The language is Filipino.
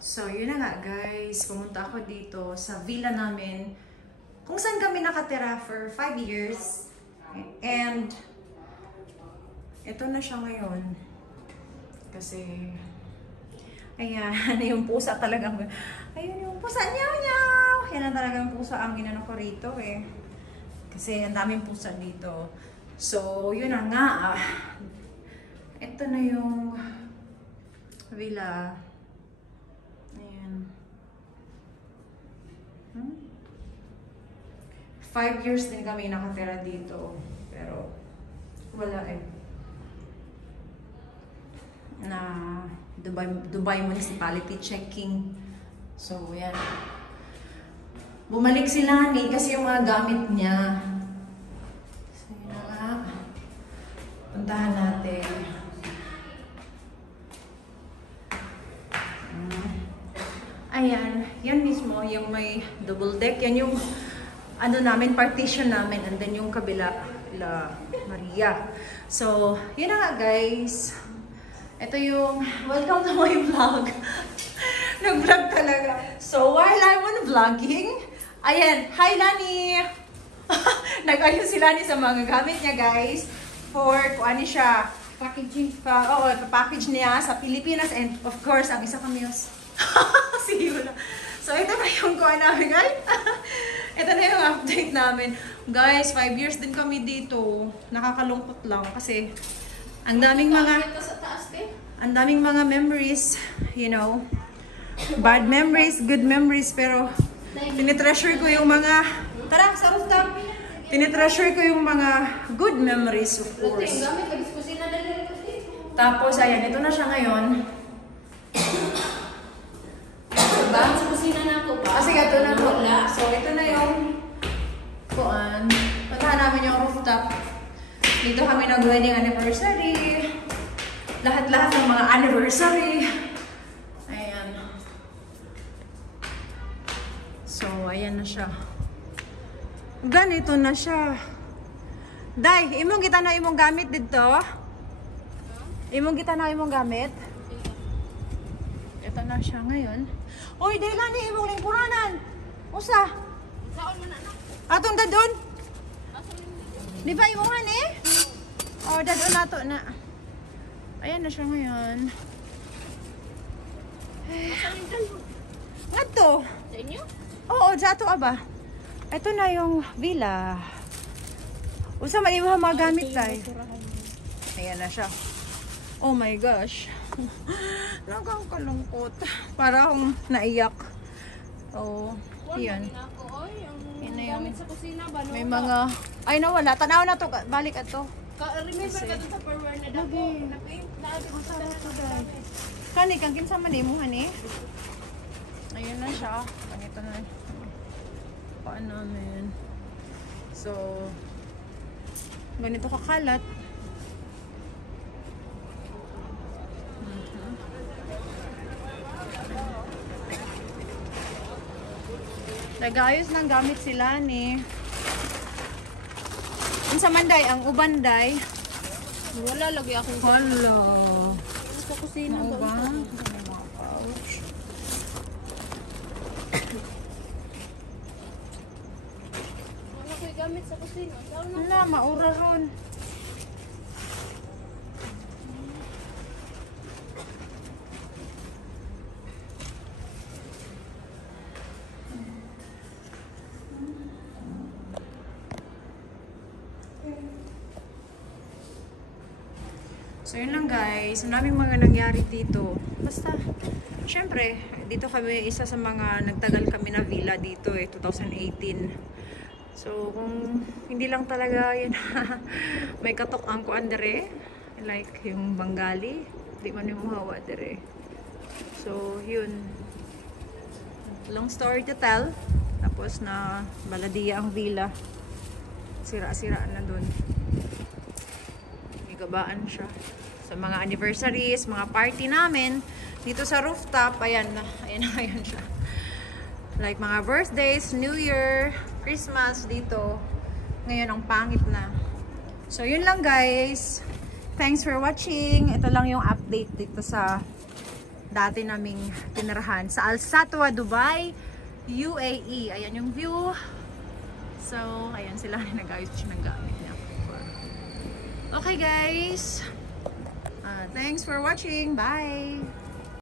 So, yun na nga guys. Pumunta ako dito sa villa namin. Kung saan kami nakatira for 5 years. And, ito na siya ngayon. Kasi, ayan, yung pusa talagang, ayun yung pusa, nyaw. Yan ang talagang pusa ang ginano ko rito eh. Kasi ang daming pusa dito. So, yun na nga. Ito na yung villa. Ayan. 5 years din kami nakatira dito. Pero, wala eh. Na Dubai Municipality checking. So, yan. Bumalik si Lani kasi yung mga gamit niya. So, yun na nga. Puntahan natin. Ayan. Yan mismo, yung may double deck. Yan yung ano namin, partition namin. And then yung kabila, La Maria. So, yun na nga guys. Ito yung, welcome to my vlog. Nag-vlog talaga. So, while I'm on vlogging, ayan, hi Lani! Nag-ayun si Lani sa mga gamit niya guys. For, kung ano siya, packaging. Oo, package niya sa Pilipinas. And of course, ang isa kami yung, si Yula. So, ito na yung kuha namin guys. Ito na yung update namin. Guys, 5 years din kami dito. Nakakalungkot lang kasi ang daming mga memories, you know. Bad memories, good memories, pero tinitreasure ko yung mga, tara, sa rooftop. Tinitreasure ko yung mga good memories, of course. Tapos, ayan, ito na siya ngayon. Diba? Kasi ito na to. So, ito na yung kuan. Puntahan namin yung rooftop. Dito kami nag-wedding anniversary. Lahat-lahat ng mga anniversary. Ayan. So, ayan na siya. Ganito na siya. Day, imong kita na imong gamit dito? Imong kita na imong gamit? Ito na siya ngayon. Uy, Day lang ni imong lingkuranan. Usa? Saan mo na na? Atong dadon? Di ba imuhan eh? Oh, dadon na to na. Ayan na siya ngayon. Nga to? Sa inyo? Oo, dito aba. Ito na yung villa. Usa man imong magamit tay. Ayan na siya. Oh my gosh. Nakakalungkot. Para akong naiyak. Oh, yan. Yan na yung may mga ay nawala. Tanaw na to. Balik ato. Remember ka sa perwer na dako. Kani kang kinsa man imo hani? Ayun na siya. Ganito na. Paan namin. So ganito kakalat. Nag-ayos ng gamit sila ni. Unsa man day ang uban day? Wala lagi akong Hala. sa kusina ba? Wala ko'y gamit sa kusina. Wala, maura ron. So yun lang guys, ang daming mga nangyari dito. Basta, syempre, dito kami isa sa mga nagtagal kami na villa dito 2018. So kung hindi lang talaga yun, may katok ang kuan dere, like yung Bengali, di man yung mahawa dere. So yun, long story to tell. Tapos na baladiya ang villa. Sira-sira na dun. Gabaan siya sa mga anniversaries, mga party namin dito sa rooftop. Ayan na, ayan siya. Like mga birthdays, New Year, Christmas dito. Ngayon ang pangit na. So yun lang guys. Thanks for watching. Ito lang yung update dito sa dati naming tinirahan sa Al Satwa, Dubai, UAE. Ayan yung view. So, ayan sila nag-ayos siya ng gamit niya. Okay guys, thanks for watching. Bye!